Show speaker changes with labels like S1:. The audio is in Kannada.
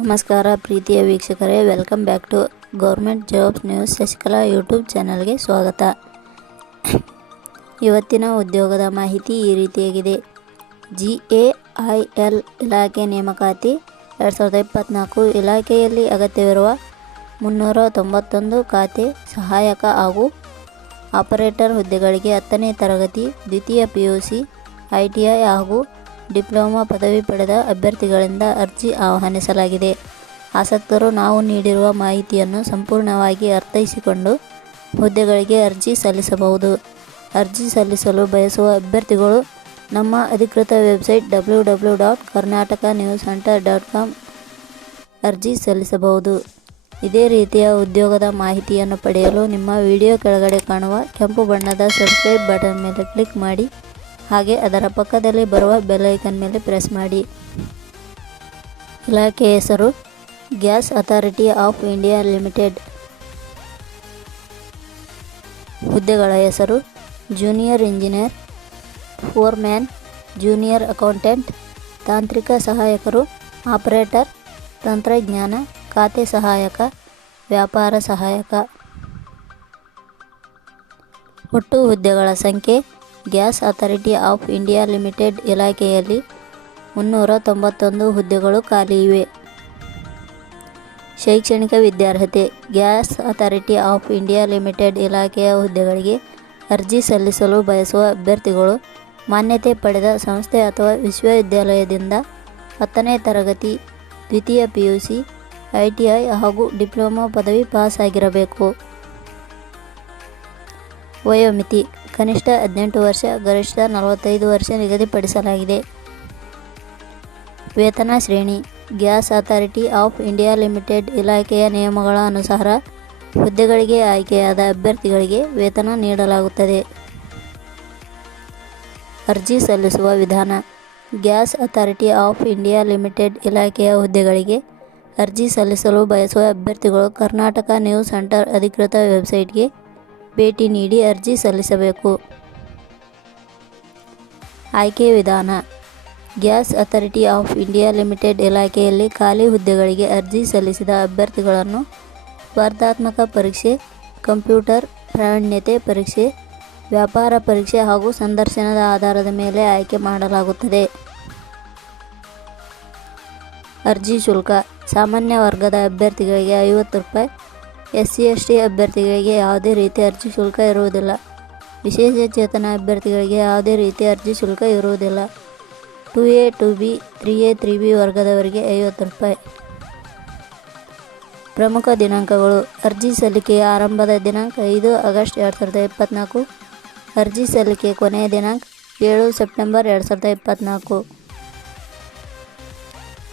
S1: ನಮಸ್ಕಾರ ಪ್ರೀತಿಯ ವೀಕ್ಷಕರೇ welcome back to government jobs news Shashikala YouTube ಚಾನಲ್ಗೆ ಸ್ವಾಗತ. ಇವತ್ತಿನ ಉದ್ಯೋಗದ ಮಾಹಿತಿ ಈ ರೀತಿಯಾಗಿದೆ. ಜಿ ಎ ಐ ಎಲ್ ಇಲಾಖೆ ನೇಮಕಾತಿ ಎರಡು ಸಾವಿರದ ಇಪ್ಪತ್ತ್ನಾಲ್ಕು ಇಲಾಖೆಯಲ್ಲಿ ಅಗತ್ಯವಿರುವ ಮುನ್ನೂರ ತೊಂಬತ್ತೊಂದು ಖಾತೆ ಸಹಾಯಕ ಹಾಗೂ ಆಪರೇಟರ್ ಹುದ್ದೆಗಳಿಗೆ ಹತ್ತನೇ ತರಗತಿ, ದ್ವಿತೀಯ P U C I T I ಹಾಗೂ ಡಿಪ್ಲೊಮಾ ಪದವಿ ಪಡೆದ ಅಭ್ಯರ್ಥಿಗಳಿಂದ ಅರ್ಜಿ ಆಹ್ವಾನಿಸಲಾಗಿದೆ. ಆಸಕ್ತರು ನಾವು ನೀಡಿರುವ ಮಾಹಿತಿಯನ್ನು ಸಂಪೂರ್ಣವಾಗಿ ಅರ್ಥೈಸಿಕೊಂಡು ಹುದ್ದೆಗಳಿಗೆ ಅರ್ಜಿ ಸಲ್ಲಿಸಬಹುದು. ಅರ್ಜಿ ಸಲ್ಲಿಸಲು ಬಯಸುವ ಅಭ್ಯರ್ಥಿಗಳು ನಮ್ಮ ಅಧಿಕೃತ website W W dot Karnataka news centre dot com ಅರ್ಜಿ ಸಲ್ಲಿಸಬಹುದು. ಇದೇ ರೀತಿಯ ಉದ್ಯೋಗದ ಮಾಹಿತಿಯನ್ನು ಪಡೆಯಲು ನಿಮ್ಮ ವಿಡಿಯೋ ಕೆಳಗಡೆ ಕಾಣುವ ಕೆಂಪು ಬಣ್ಣದ ಸಬ್ಸ್ಕ್ರೈಬ್ ಬಟನ್ ಮೇಲೆ ಕ್ಲಿಕ್ ಮಾಡಿ. ಹಾಗೆ ಅದರ ಪಕ್ಕದಲ್ಲಿ ಬರುವ ಬೆಲ್ ಐಕನ್ ಮೇಲೆ ಪ್ರೆಸ್ ಮಾಡಿ. ಇಲಾಖೆ ಹೆಸರು, gas authority of India limited. ಹುದ್ದೆಗಳ ಹೆಸರು, junior engineer, foreman, junior accountant, ತಾಂತ್ರಿಕ ಸಹಾಯಕರು, ಆಪರೇಟರ್, ತಂತ್ರಜ್ಞಾನ, ಖಾತೆ ಸಹಾಯಕ, ವ್ಯಾಪಾರ ಸಹಾಯಕ. ಒಟ್ಟು ಹುದ್ದೆಗಳ ಸಂಖ್ಯೆ gas authority of India limited ಇಲಾಖೆಯಲ್ಲಿ ಮುನ್ನೂರ ತೊಂಬತ್ತೊಂದು ಹುದ್ದೆಗಳು ಖಾಲಿ ಇವೆ. ಶೈಕ್ಷಣಿಕ ವಿದ್ಯಾರ್ಹತೆ, gas authority of India limited ಇಲಾಖೆಯ ಹುದ್ದೆಗಳಿಗೆ ಅರ್ಜಿ ಸಲ್ಲಿಸಲು ಬಯಸುವ ಅಭ್ಯರ್ಥಿಗಳು ಮಾನ್ಯತೆ ಪಡೆದ ಸಂಸ್ಥೆ ಅಥವಾ ವಿಶ್ವವಿದ್ಯಾಲಯದಿಂದ ಹತ್ತನೇ ತರಗತಿ, ದ್ವಿತೀಯ P U C I T I ಹಾಗೂ ಡಿಪ್ಲೊಮಾ ಪದವಿ ಪಾಸ್ ಆಗಿರಬೇಕು ವಯೋಮಿತಿ ಕನಿಷ್ಠ ಹದಿನೆಂಟು ವರ್ಷ, ಗರಿಷ್ಠ ನಲವತ್ತೈದು ವರ್ಷ ನಿಗದಿಪಡಿಸಲಾಗಿದೆ. ವೇತನ ಶ್ರೇಣಿ, gas authority of India limited ಇಲಾಖೆಯ ನಿಯಮಗಳ ಅನುಸಾರ ಹುದ್ದೆಗಳಿಗೆ ಆಯ್ಕೆಯಾದ ಅಭ್ಯರ್ಥಿಗಳಿಗೆ ವೇತನ ನೀಡಲಾಗುತ್ತದೆ. ಅರ್ಜಿ ಸಲ್ಲಿಸುವ ವಿಧಾನ, gas authority of India limited ಇಲಾಖೆಯ ಹುದ್ದೆಗಳಿಗೆ ಅರ್ಜಿ ಸಲ್ಲಿಸಲು ಬಯಸುವ ಅಭ್ಯರ್ಥಿಗಳು ಕರ್ನಾಟಕ ನ್ಯೂಸ್ ಸೆಂಟರ್ ಅಧಿಕೃತ ವೆಬ್ಸೈಟ್ಗೆ ಭೇಟಿ ನೀಡಿ ಅರ್ಜಿ ಸಲ್ಲಿಸಬೇಕು. ಆಯ್ಕೆ ವಿಧಾನ. Gas authority of India limited ಇಲಾಖೆಯಲ್ಲಿ ಖಾಲಿ ಹುದ್ದೆಗಳಿಗೆ ಅರ್ಜಿ ಸಲ್ಲಿಸಿದ ಅಭ್ಯರ್ಥಿಗಳನ್ನು ಸ್ಪರ್ಧಾತ್ಮಕ ಪರೀಕ್ಷೆ, ಕಂಪ್ಯೂಟರ್ ಪ್ರಾವೀಣ್ಯತೆ ಪರೀಕ್ಷೆ, ವ್ಯಾಪಾರ ಪರೀಕ್ಷೆ ಹಾಗೂ ಸಂದರ್ಶನದ ಆಧಾರದ ಮೇಲೆ ಆಯ್ಕೆ ಮಾಡಲಾಗುತ್ತದೆ. ಅರ್ಜಿ ಶುಲ್ಕ. ಸಾಮಾನ್ಯ ವರ್ಗದ ಅಭ್ಯರ್ಥಿಗಳಿಗೆ ಐವತ್ತು ರೂಪಾಯಿ ಎಸ್ ಸಿ ಎಸ್ ಟಿ ಅಭ್ಯರ್ಥಿಗಳಿಗೆ ಯಾವುದೇ ರೀತಿ ಅರ್ಜಿ ಶುಲ್ಕ ಇರುವುದಿಲ್ಲ. ವಿಶೇಷ ಚೇತನ ಅಭ್ಯರ್ಥಿಗಳಿಗೆ ಯಾವುದೇ ರೀತಿಯ ಅರ್ಜಿ ಶುಲ್ಕ ಇರುವುದಿಲ್ಲ. Two A, two B, three A, three B ವರ್ಗದವರಿಗೆ ಐವತ್ತು ರೂಪಾಯಿ. ಪ್ರಮುಖ ದಿನಾಂಕಗಳು. ಅರ್ಜಿ ಸಲ್ಲಿಕೆಯ ಆರಂಭದ ದಿನಾಂಕ ಐದು ಆಗಸ್ಟ್ ಎರಡು ಸಾವಿರದ ಇಪ್ಪತ್ತ್ನಾಲ್ಕು ಅರ್ಜಿ ಸಲ್ಲಿಕೆ ಕೊನೆಯ ದಿನಾಂಕ ಏಳು ಸೆಪ್ಟೆಂಬರ್ ಎರಡು ಸಾವಿರದ ಇಪ್ಪತ್ತ್ನಾಲ್ಕು